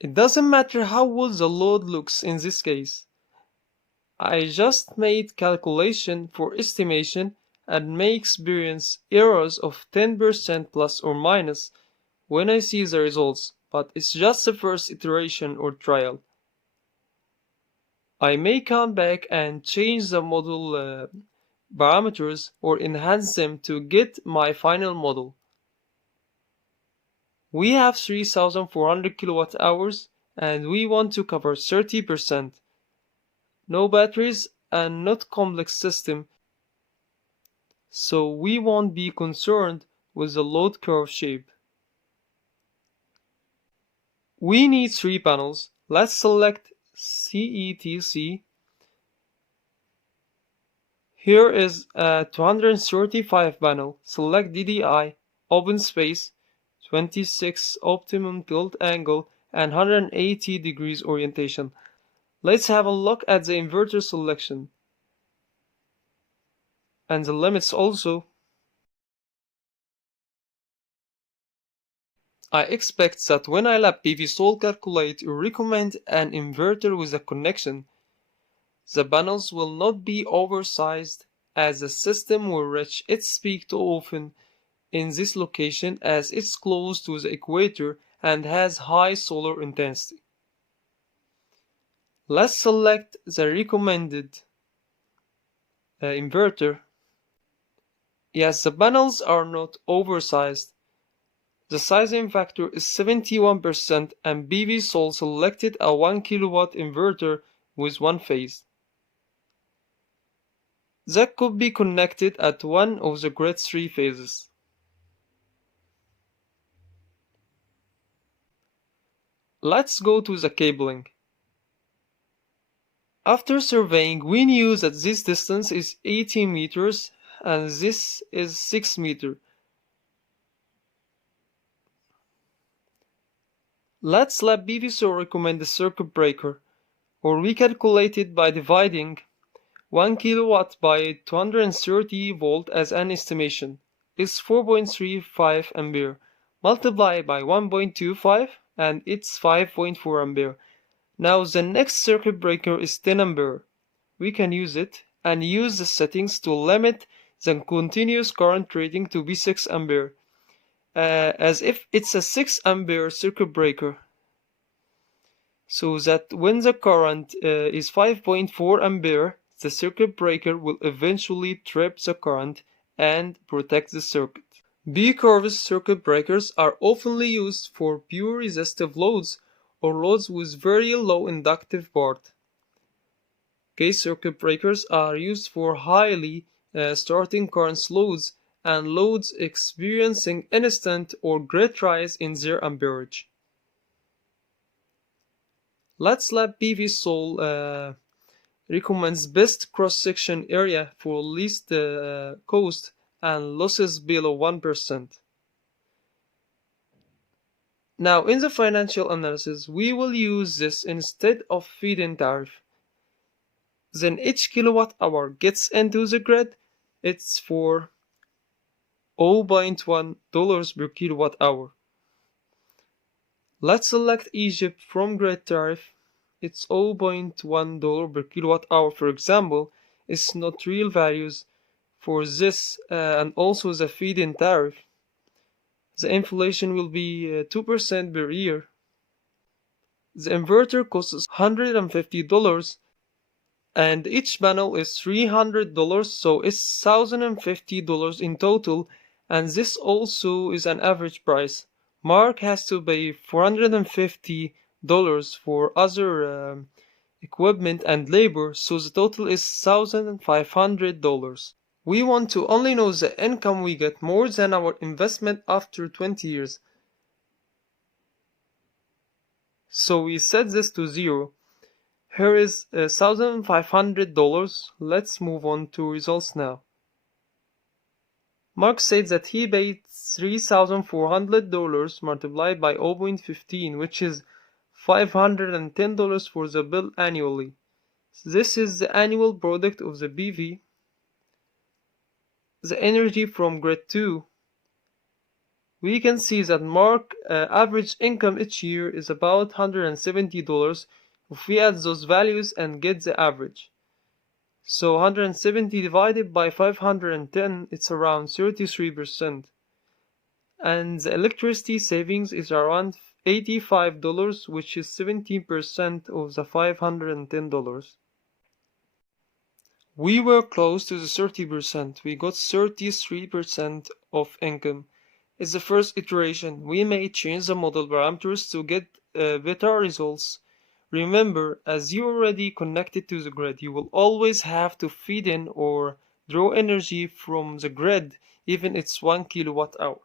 It doesn't matter how well the load looks in this case. I just made calculation for estimation and may experience errors of 10% plus or minus when I see the results, but it's just the first iteration or trial. I may come back and change the model parameters or enhance them to get my final model. We have 3,400 kilowatt hours and we want to cover 30%. No batteries and not complex system, so we won't be concerned with the load curve shape. We need 3 panels. Let's select CETC. Here is a 235 panel. Select DDI, open space, 26 optimum tilt angle, and 180 degrees orientation. Let's have a look at the inverter selection and the limits also. I expect that when I lab PVSol calculate or recommend an inverter with a connection, the panels will not be oversized as the system will reach its peak too often in this location as it's close to the equator and has high solar intensity. Let's select the recommended inverter. Yes, the panels are not oversized. The sizing factor is 71% and PVSol selected a 1 kilowatt inverter with one phase. That could be connected at one of the grid's 3 phases. Let's go to the cabling. After surveying, we knew that this distance is 18 meters and this is 6 meters. Let's let PVSol recommend the circuit breaker, or we calculate it by dividing 1 kilowatt by 230 volt as an estimation is 4.35 ampere. Multiply by 1.25 and it's 5.4 ampere. Now the next circuit breaker is 10 ampere. We can use it and use the settings to limit the continuous current rating to be 6 ampere. As if it's a 6 ampere circuit breaker, so that when the current is 5.4 ampere, the circuit breaker will eventually trip the current and protect the circuit. B-curves circuit breakers are often used for pure resistive loads or loads with very low inductive part. Case circuit breakers are used for highly starting current loads and loads experiencing instant or great rise in their amperage. Let's lab PVSol recommends best cross-section area for least cost and losses below 1%. Now in the financial analysis, we will use this instead of feed-in tariff. Then each kilowatt hour gets into the grid, it's for $0.1 per kilowatt hour. Let's select Egypt from grid tariff. It's $0.1 per kilowatt hour, for example. It's not real values for this and also the feed-in tariff. The inflation will be 2% per year. The inverter costs $150 and each panel is $300, so it's $1,050 in total, and this also is an average price. Mark has to pay $450 for other equipment and labor, so the total is $1,500. We want to only know the income we get more than our investment after 20 years. So we set this to 0. Here is $1,500. Let's move on to results now. Mark said that he paid $3,400 multiplied by 0.15, which is $510 for the bill annually. This is the annual product of the PV, the energy from grid 2, we can see that Mark's average income each year is about $170 if we add those values and get the average. So 170 divided by 510, it's around 33%. And the electricity savings is around $85, which is 17% of the $510. We were close to the 30%. We got 33% of income. It's the first iteration. We may change the model parameters to get better results. Remember, as you already connected to the grid, you will always have to feed in or draw energy from the grid, even it's 1 kilowatt hour.